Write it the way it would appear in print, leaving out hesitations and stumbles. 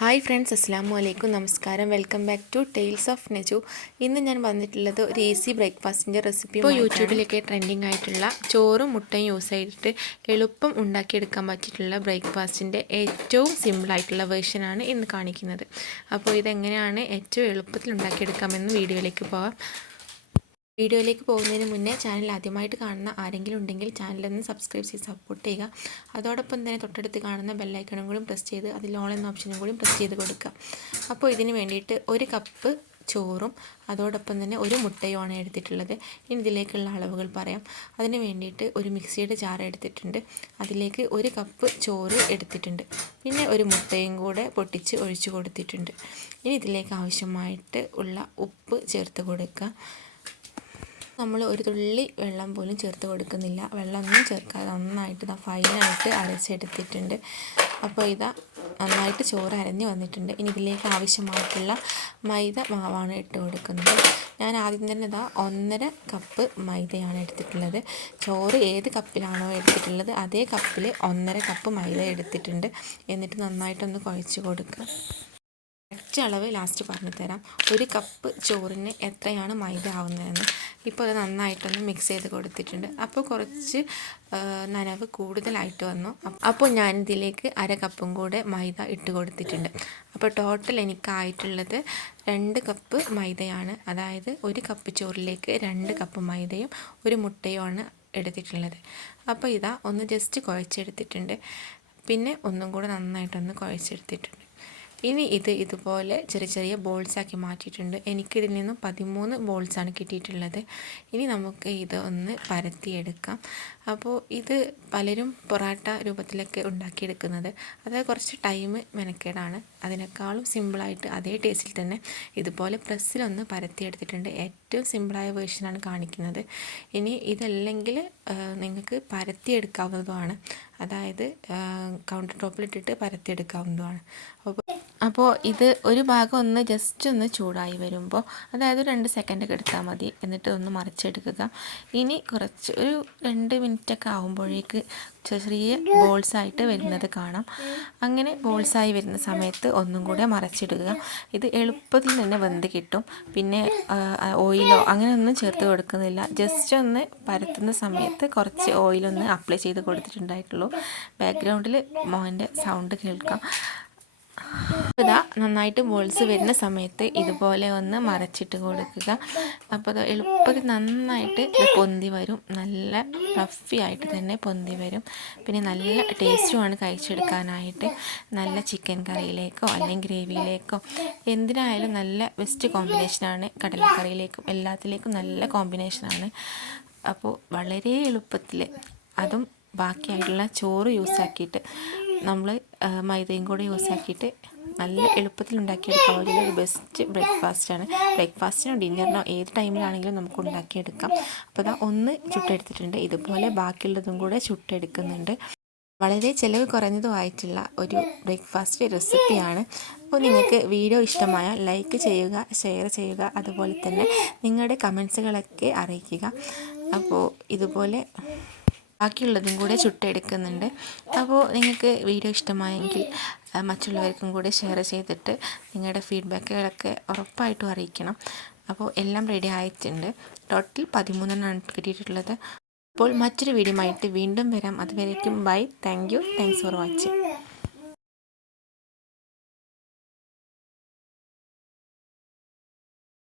Hi friends, അസ്സാം വലൈക്കും. നമസ്കാരം. Welcome back to tales of Neju. ഇന്ന് ഞാൻ വന്നിട്ടുള്ളത് ഒരു ഈസി ബ്രേക്ക്ഫാസ്റ്റിൻ്റെ റെസിപ്പി. ഇപ്പോൾ യൂട്യൂബിലൊക്കെ ട്രെൻഡിങ് ആയിട്ടുള്ള ചോറും മുട്ടയും യൂസ് ചെയ്തിട്ട് എളുപ്പം ഉണ്ടാക്കിയെടുക്കാൻ പറ്റിയിട്ടുള്ള ബ്രേക്ക്ഫാസ്റ്റിൻ്റെ ഏറ്റവും സിമ്പിളായിട്ടുള്ള വേർഷനാണ് ഇന്ന് കാണിക്കുന്നത്. അപ്പോൾ ഇതെങ്ങനെയാണ് ഏറ്റവും എളുപ്പത്തിൽ ഉണ്ടാക്കിയെടുക്കാമെന്ന് വീഡിയോയിലേക്ക് പോകാം. വീഡിയോയിലേക്ക് പോകുന്നതിന് മുന്നേ ചാനൽ ആദ്യമായിട്ട് കാണുന്ന ആരെങ്കിലും ഉണ്ടെങ്കിൽ ചാനലൊന്ന് സബ്സ്ക്രൈബ് ചെയ്ത് സപ്പോർട്ട് ചെയ്യുക. അതോടൊപ്പം തന്നെ തൊട്ടടുത്ത് കാണുന്ന ബെല്ലൈക്കണും കൂടി പ്രസ് ചെയ്ത് അതിൽ ഓൾ എന്ന ഓപ്ഷനും കൂടി പ്രസ് ചെയ്ത് കൊടുക്കുക. അപ്പോൾ ഇതിന് വേണ്ടിയിട്ട് 1 കപ്പ് ചോറും അതോടൊപ്പം തന്നെ 1 മുട്ടയുമാണ് എടുത്തിട്ടുള്ളത്. ഇനി ഇതിലേക്കുള്ള അളവുകൾ പറയാം. അതിന് വേണ്ടിയിട്ട് ഒരു മിക്സിയുടെ ജാർ എടുത്തിട്ടുണ്ട്. അതിലേക്ക് 1 കപ്പ് ചോറ് എടുത്തിട്ടുണ്ട്. പിന്നെ 1 മുട്ടയും കൂടെ പൊട്ടിച്ച് ഒഴിച്ച് കൊടുത്തിട്ടുണ്ട്. ഇനി ഇതിലേക്ക് ആവശ്യമായിട്ട് ഉള്ള ഉപ്പ് ചേർത്ത് കൊടുക്കുക. നമ്മൾ ഒരു തുള്ളി വെള്ളം പോലും ചേർത്ത് കൊടുക്കുന്നില്ല. വെള്ളമൊന്നും ചേർക്കാതെ നന്നായിട്ട് ഫൈനായിട്ട് അരച്ചെടുത്തിട്ടുണ്ട്. അപ്പോൾ നന്നായിട്ട് ചോറ് അരഞ്ഞ് വന്നിട്ടുണ്ട്. ഇനി ഇതിലേക്ക് ആവശ്യമായിട്ടുള്ള മൈദ മാവാണ് ഇട്ട് കൊടുക്കുന്നത്. ഞാൻ ആദ്യം തന്നെ 1.5 കപ്പ് മൈദയാണ് എടുത്തിട്ടുള്ളത്. ചോറ് ഏത് കപ്പിലാണോ എടുത്തിട്ടുള്ളത് അതേ കപ്പിൽ 1.5 കപ്പ് മൈദ എടുത്തിട്ടുണ്ട്. എന്നിട്ട് നന്നായിട്ടൊന്ന് കുഴച്ച് കൊടുക്കുക. കറക്റ്റ് അളവ് ലാസ്റ്റ് പറഞ്ഞു തരാം. 1 കപ്പ് ചോറിന് എത്രയാണ് മൈദ ആവുന്നതെന്ന്. ഇപ്പോൾ അത് നന്നായിട്ടൊന്ന് മിക്സ് ചെയ്ത് കൊടുത്തിട്ടുണ്ട്. അപ്പോൾ കുറച്ച് നനവ് കൂടുതലായിട്ട് വന്നു. അപ്പോൾ ഞാനിതിലേക്ക് 1/2 കപ്പും കൂടെ മൈദ ഇട്ട് കൊടുത്തിട്ടുണ്ട്. അപ്പോൾ ടോട്ടൽ എനിക്കായിട്ടുള്ളത് 2 കപ്പ് മൈദയാണ്. അതായത് 1 കപ്പ് ചോറിലേക്ക് 2 കപ്പ് മൈദയും 1 മുട്ടയുമാണ് എടുത്തിട്ടുള്ളത്. അപ്പോൾ ഒന്ന് ജസ്റ്റ് കുഴച്ചെടുത്തിട്ടുണ്ട്. പിന്നെ ഒന്നും കൂടെ നന്നായിട്ടൊന്ന് കുഴച്ചെടുത്തിട്ടുണ്ട്. ഇനി ഇതുപോലെ ചെറിയ ചെറിയ ബോൾസാക്കി മാറ്റിയിട്ടുണ്ട്. എനിക്കിതിൽ നിന്നും 13 ബോൾസാണ് കിട്ടിയിട്ടുള്ളത്. ഇനി നമുക്ക് ഒന്ന് പരത്തിയെടുക്കാം. അപ്പോൾ പലരും പൊറാട്ട രൂപത്തിലൊക്കെ ഉണ്ടാക്കിയെടുക്കുന്നത്, അതായത് കുറച്ച് ടൈം മെനക്കേടാണ്. അതിനേക്കാളും സിമ്പിളായിട്ട് അതേ ടേസ്റ്റിൽ തന്നെ ഇതുപോലെ പ്രസ്സിലൊന്ന് പരത്തിയെടുത്തിട്ടുണ്ട്. ഏറ്റവും സിമ്പിളായ വേർഷനാണ് കാണിക്കുന്നത്. ഇനി ഇതല്ലെങ്കിൽ നിങ്ങൾക്ക് പരത്തിയെടുക്കാവുന്നതുമാണ്. അതായത് കൗണ്ടർ ടോപ്പിലിട്ടിട്ട് പരത്തിയെടുക്കാവുന്നതുമാണ്. അപ്പോൾ ഒരു ഭാഗം ജസ്റ്റ് ഒന്ന് ചൂടായി വരുമ്പോൾ, അതായത് 2 സെക്കൻഡൊക്കെ എടുത്താൽ മതി. എന്നിട്ട് ഒന്ന് മറിച്ചെടുക്കുക. ഇനി കുറച്ച് ഒരു 2 മിനിറ്റൊക്കെ ആകുമ്പോഴേക്ക് ചെറിയ ബോൾസായിട്ട് വരുന്നത് കാണാം. അങ്ങനെ ബോൾസായി വരുന്ന സമയത്ത് ഒന്നും കൂടെ മറിച്ചിടുക. എളുപ്പത്തിൽ തന്നെ വെന്ത് കിട്ടും. പിന്നെ ഓയിലോ അങ്ങനെയൊന്നും ചേർത്ത് കൊടുക്കുന്നില്ല. ജസ്റ്റ് ഒന്ന് പരത്തുന്ന സമയത്ത് കുറച്ച് ഓയിലൊന്ന് അപ്ലൈ ചെയ്ത് കൊടുത്തിട്ടുണ്ടായിട്ടുള്ളൂ. ബാക്ക്ഗ്രൗണ്ടിൽ മോൻ്റെ സൗണ്ട് കേൾക്കാം. നന്നായിട്ട് ബോൾസ് വരുന്ന സമയത്ത് ഇതുപോലെ ഒന്ന് മറച്ചിട്ട് കൊടുക്കുക. അപ്പോൾ എളുപ്പത്തിൽ നന്നായിട്ട് പൊന്തി വരും. നല്ല ഫ്ലഫി ആയിട്ട് തന്നെ പൊന്തി വരും. പിന്നെ നല്ല ടേസ്റ്റുമാണ് കഴിച്ചെടുക്കാനായിട്ട്. നല്ല ചിക്കൻ കറിയിലേക്കോ അല്ലെങ്കിൽ ഗ്രേവിയിലേക്കോ എന്തിനായാലും നല്ല ബെസ്റ്റ് കോമ്പിനേഷനാണ്. കടലക്കറിയിലേക്കും എല്ലാത്തിലേക്കും നല്ല കോമ്പിനേഷനാണ്. അപ്പോൾ വളരെ എളുപ്പത്തിൽ, അതും ബാക്കിയായിട്ടുള്ള ചോറ് യൂസാക്കിയിട്ട്, നമ്മൾ മൈദയും കൂടെ യൂസാക്കിയിട്ട് നല്ല എളുപ്പത്തിൽ ഉണ്ടാക്കിയെടുക്കാൻ ഒരു ബെസ്റ്റ് ബ്രേക്ക്ഫാസ്റ്റാണ്. ബ്രേക്ക്ഫാസ്റ്റിനോ ഡിന്നറിനോ ഏത് ടൈമിലാണെങ്കിലും നമുക്ക് ഉണ്ടാക്കിയെടുക്കാം. അപ്പോൾ ഒന്ന് ചുട്ടെടുത്തിട്ടുണ്ട്. ഇതുപോലെ ബാക്കിയുള്ളതും കൂടെ ചുട്ടെടുക്കുന്നുണ്ട്. വളരെ ചിലവ് കുറഞ്ഞതുമായിട്ടുള്ള ഒരു ബ്രേക്ക്ഫാസ്റ്റ് റെസിപ്പിയാണ്. അപ്പോൾ നിങ്ങൾക്ക് വീഡിയോ ഇഷ്ടമായാൽ ലൈക്ക് ചെയ്യുക, ഷെയർ ചെയ്യുക. അതുപോലെ തന്നെ നിങ്ങളുടെ കമൻസുകളൊക്കെ അറിയിക്കുക. അപ്പോൾ ഇതുപോലെ ബാക്കിയുള്ളതും കൂടെ ചുട്ടെടുക്കുന്നുണ്ട്. അപ്പോൾ നിങ്ങൾക്ക് വീഡിയോ ഇഷ്ടമായെങ്കിൽ മറ്റുള്ളവർക്കും കൂടെ ഷെയർ ചെയ്തിട്ട് നിങ്ങളുടെ ഫീഡ്ബാക്കുകളൊക്കെ ഉറപ്പായിട്ടും അറിയിക്കണം. അപ്പോൾ എല്ലാം റെഡി ആയിട്ടുണ്ട്. ടോട്ടൽ 13 കിട്ടിയിട്ടുള്ളത്. അപ്പോൾ മറ്റൊരു വീഡിയോ ആയിട്ട് വീണ്ടും വരാം. അതുവരേക്കും ബൈ. Thanks for watching.